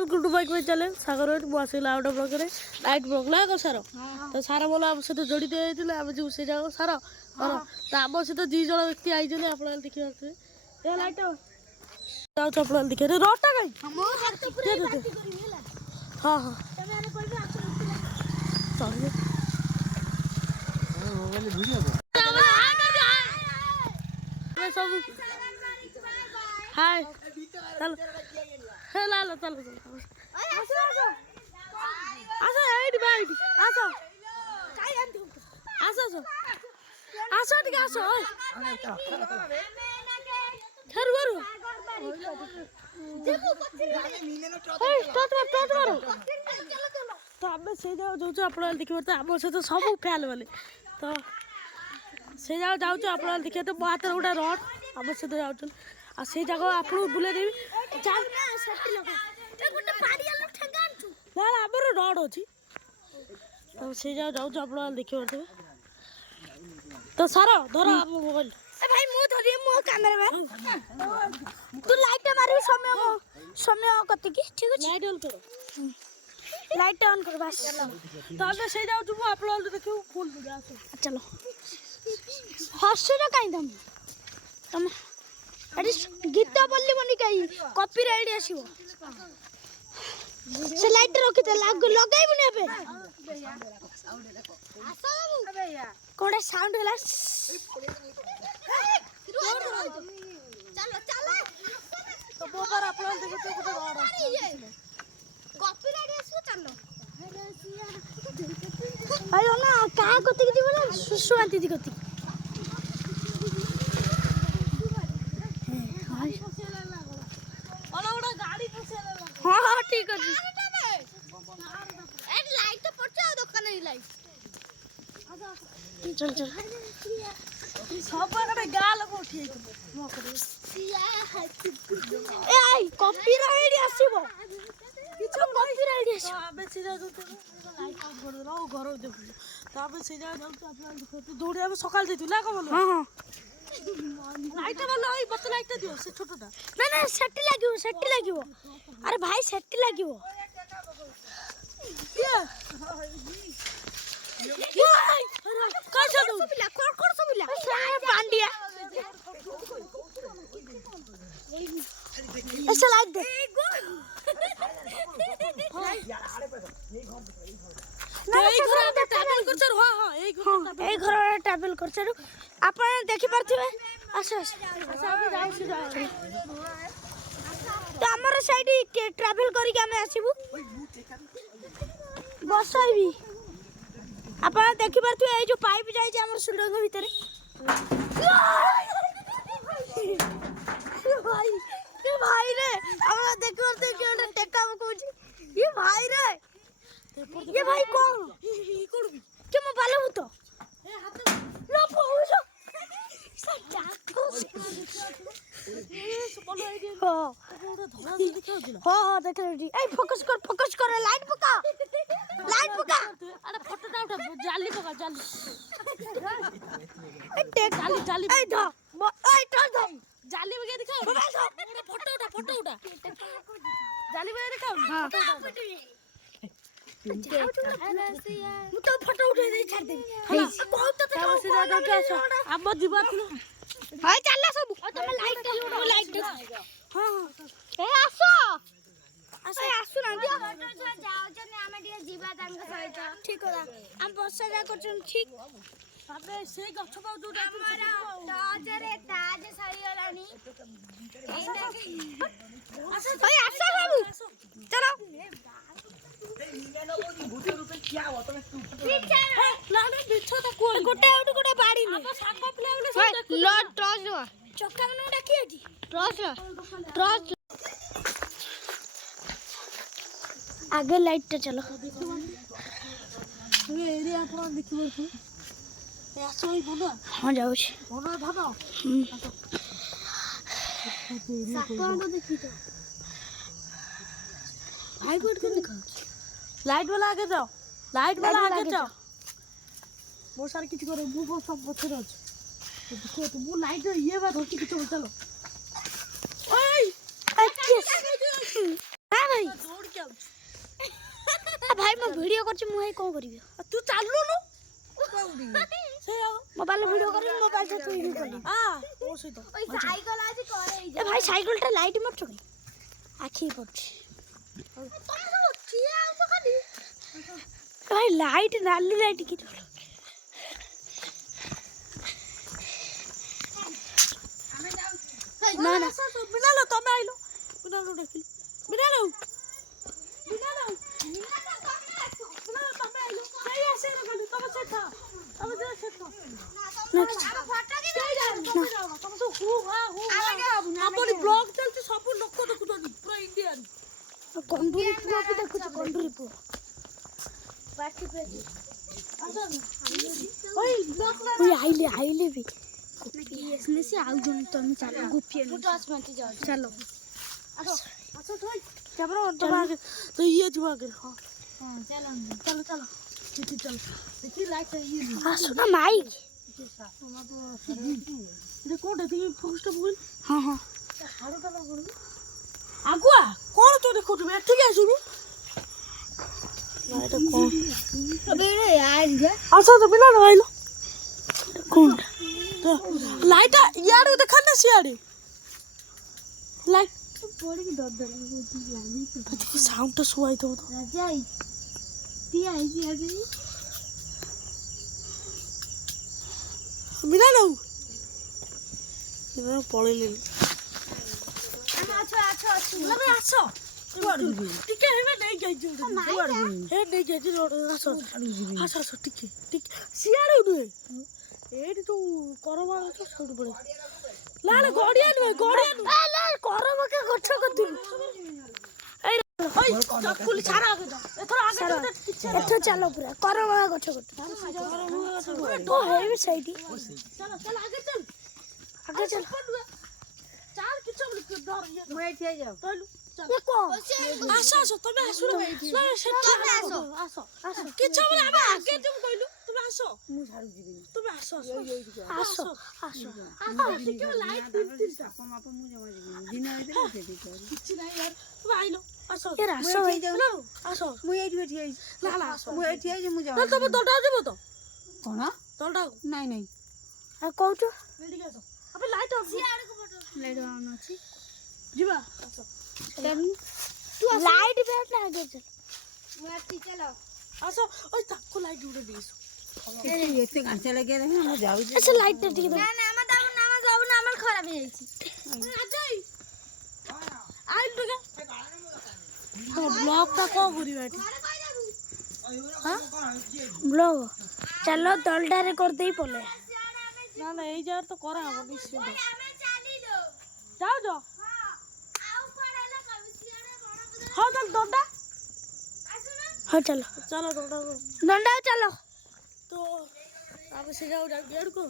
तो good bike में चले सागर बस आउट ब्लॉक रे लाइट ब्लॉक लाग सार तो सार बोला आम सहित जड़ित होते आम जो से जाओ सार तो आम सहित 2 जन व्यक्ति आई आप देखी पारे लाइट आप देखिए रटा कहीं हाँ हाँ सब हाय चलो चलो चलो चलो आसो एडी बाइडी आसो आसो आसो आसो टिके आसो घर घर तो आम से जो आप देखिए तो आम सहित सब फैल बोले तो से जगह जाऊँ आप देखिए तो मो हाथ गोटे रड आम सहित जाऊँ आ से जगह आप बुले देवी ना आमर रड अच्छी तो से जगह जाऊँ आप देखिए तो सार धर आम मोबाइल भाई मु धरि मो कैमरामैन तू लाइट मारी समय कति की ठीक अछि लाइट ऑन करो लाइट ऑन कर बस तो हम से जाऊ छु आप लोग देखियो फुल बुझा चलो हसुरा काई तुम अरे गीत बोलली बनी काई कॉपीराइट आसीबो से लाइट रखि त लगाई बनी अबे आसा बाबू कोडा साउंड होला चलो चलो तो बोबर आप लोग देखियो कुछ रोड कॉपीराइट आसीबो चलो आयो ना का कति की बोला सुसुआंती दी कति ओला गाड़ी फसेला हां हां ठीक अछि ए लाइट तो पड़छा दुकान री लाइट चल चल सब कटे गाल को उठी मो करे ए आई कॉपीराइट आसीबो किछु कॉपीराइट आसी आबे से जा तो लाइट ऑफ कर दो घर देखु तो आबे से जा जाऊ आप लोग देखो दौड़े आबे सकाल जेतुला का बोलो हां हां लाइट वाला ओई बत लाइट दियो से छोटोटा ना ना सेट लागिवो अरे भाई सेट लागिवो ये कैसे दो सुबिला कोन सुबिला पांडिया ऐसा लाइट दे এই ঘরে ট্রাভেল করছার আপনারা দেখি পারথিবে আসো তো আমার সাইড ট্রাভেল করি আমি আসিবু বসাইবি আপনারা দেখি পারথিবে এই যে পাইপ যাইছে আমার সুড়ঙ্গ ভিতরে ভাই ভাই রে আমরা দেখি পারতে কি ওটা টেকা কইছি ये भाई रे ये भाई कौन ई करबी के म बाले भूत ए हाथ लो पहुंचो सच्चा ए बोलो आईडिया हां ओटा धरा दिखाओ दिला हां देख रे ए फोकस कर लाइट पका अरे फोटोटा उठा जाली पका जाली ए देख जाली ए ध ए ध जाली में दिखाओ फोटो उठा जाली में दिखाओ हां मु तो फोटो उठा दे छाड़ दे कोन तो से जा आसो अब जीवा हाय चलला सब तुम लाइट हां ए आसो आसु ना जाओ जने आमे दिया जीवा तांग सहित ठीक होला हम बस जा करछन ठीक अबे से गछ पाउ जोटा हमारा ताज सही होलानी आसो भाई आसो बाबू चलो गोटे बाड़ी चक्का में डाकी आगे लाइट टा चलो एरिया आपण देखिबो ए आसो ही बोलो हां जाऊ छी बोलो भागो साकोंडो देखि तो भाई बोर्ड के दिखाओ लाइट वाला आगे जाओ बहुत सारे किसी करो वो सब पत्थर है देखो तो वो लाइट ये बात होती कि चलो ओए अच्छा हां भाई ଭାଇ ଦୌଡ଼ିକି ଆଉଛୁ ଭାଇ ମୁଁ ଭିଡ଼ିଓ କରୁଛି ମୁଁ ଭାଇ କ'ଣ କରିବି ତୁ ଚାଲୁନୁ ସେ ମୋବାଇଲ ଭିଡ଼ିଓ କରିବି ମୋବାଇଲଟା ତୁ ୟୁଜ୍ କରିବି ମୋ ସହିତ ଏ ଭାଇ ସାଇକେଲଟା ଲାଇଟ୍ ମାରୁଛ କି ଆଖି ପଡୁଛି ଭାଇ ଲାଇଟ୍ ନାଲି ଲାଇଟ୍ କି ନା ନା ବିନାଲୋ ତମେ ଆଇଲ ବିନାଲୋ ଡାକିଲି ବିନାଲୋ ବିନାଲୋ ତମେ ଆଇଲ କେହି ଆସିନି ଖାଲି ତମେ ସେଠ ତମେ ଯା ସେଠ ତମେ ତ ହୁ ହା ଆମରି ବ୍ଲଗ ଚାଲିଛି ସବୁ ଲୋକ ଦେଖୁଛନ୍ତି ପୁରା ଇଣ୍ଡିଆରୁ କଣ୍ଡୁରି ପୁଅ ବି ଦେଖୁଛୁ କଣ୍ଡୁରି ପୁଅ ଆଇଲେ ବି इसने से आउ जन तो हम चलो गुफिया में चलो कैमरा ऑन तो आगे तो ये जो आगे हां चलो चलो चलो चलो देखिए लाइट है ये सुना माइक ये कोड है फोकस तो बोल हां हां आगुआ कौन तो देखो तू बैठ के आसुनु लाइट कौन अबे रे यार अच्छा तो बिना आइलो कौन तो लाइट यार देखा ना सियाड़े लाइट पड़ी की डर डर देखो साउंड तो सुनाई तो राजा ती आई जी आज बिना ना ये पळे ले आछो टिके हेमे नहीं जाई जो हे नहीं जाई जो आछो आछो टिके टिके सियाड़े उडे एडी तो करवा तो छोड़ पड़े लाल गड़िया नु लाल करवा के गछ कतु ए ओय चकुल छारा आगे जा एथरा आगे एथो चलो पूरा करवा गछ कतु तो है भी सही थी चलो चल आगे चल चार किछो डर ये मैं ठिया जाओ चल ये को आसो आसो तमे आसो रे आसो आसो किछो बोले आबे आगे तुम कहलु तुम आसो मु झाड़ू जीबी तुम आसो आसो टिके लाइट तीन चापा माप मु जमा जीबी दिन आइते सेठी किछि नाही यार तुम आइलो आसो यार आसो भाई आसो मु एठी बैठी आई ला ला आसो मु एठी आई मु जमा तुम दलडा जीबो तो कोन दलडा नहीं नहीं आ कहू रेडी आसो अबे लाइट ऑफ सियाड़ को बटो लाइट ऑन अछि जीबा आसो तू लाइट बैठ ना आगे चल मैं चलो आसो ओय ताको लाइट उड़े दिसो एते गांचा लगे रहे हम जाऊ अच्छा लाइट टे ठीक ना ना हमर खराब हो जाई छी अजय आइल तो के तो ब्लॉग का को करी बैठी हां ब्लॉग चलो दलडा रे कर देई पले ना ना ए जार तो करा हम निश्चित जाओ जाओ हां चल दंडा हां चलो चलो दंडा चलो तो हम से जाओ गेट को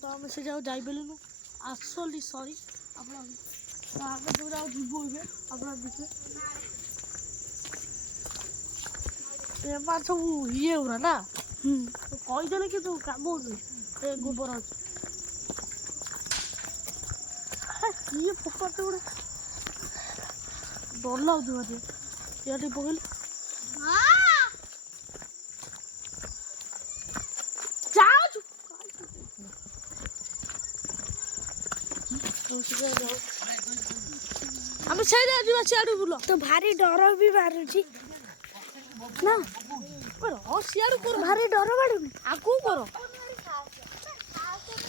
तो हम से जाओ जाई बेलनु एक्चुअली सॉरी अपना आगे तो जाओ जीबो बे अपना दिखे ये बात सब ये हो रहा ना तो कोई देले कि तू काम हो ए गोबर ये पकड़ तो डर लाग जो ये यार पकड़ हमें सही दे दिवा सियाड़ू बुलो तो भारी डर भी मारुची ना पर ओ सियाड़ू कर भारी डर मारू आगु करो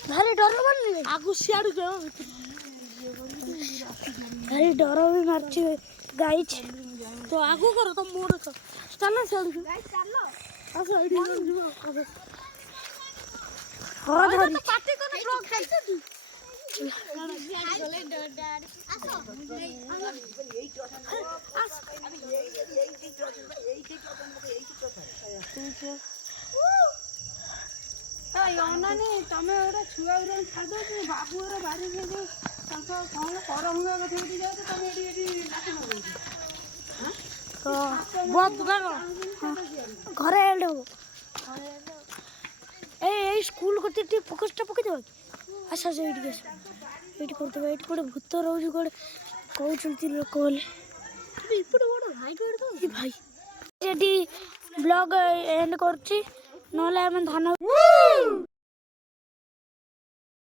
भारी डर मारू आगु सियाड़ू जाओ भारी डर भी मारची गाइच तो आगु करो तो मोड़ कर चल सियाड़ू चलो आसो आईडी जीवा हां धरी पार्टी को ब्लॉग चलते तू तमे छुआ छाड़ दो बाबू बारी कौन कर हुआ कथा जाए तो तमे तो बहुत घरे एंड हो ए स्कूल करते फोकसटा पकई देबा अच्छा अच्छा ये कर दे कोड़े भूत रोज कोड़े कहउचंती लोक बोले ଭାଇ ସେଠି ବ୍ଲଗ ଏଣ୍ଡ କରୁଛି ନହେଲେ ଆମେ ଧାନ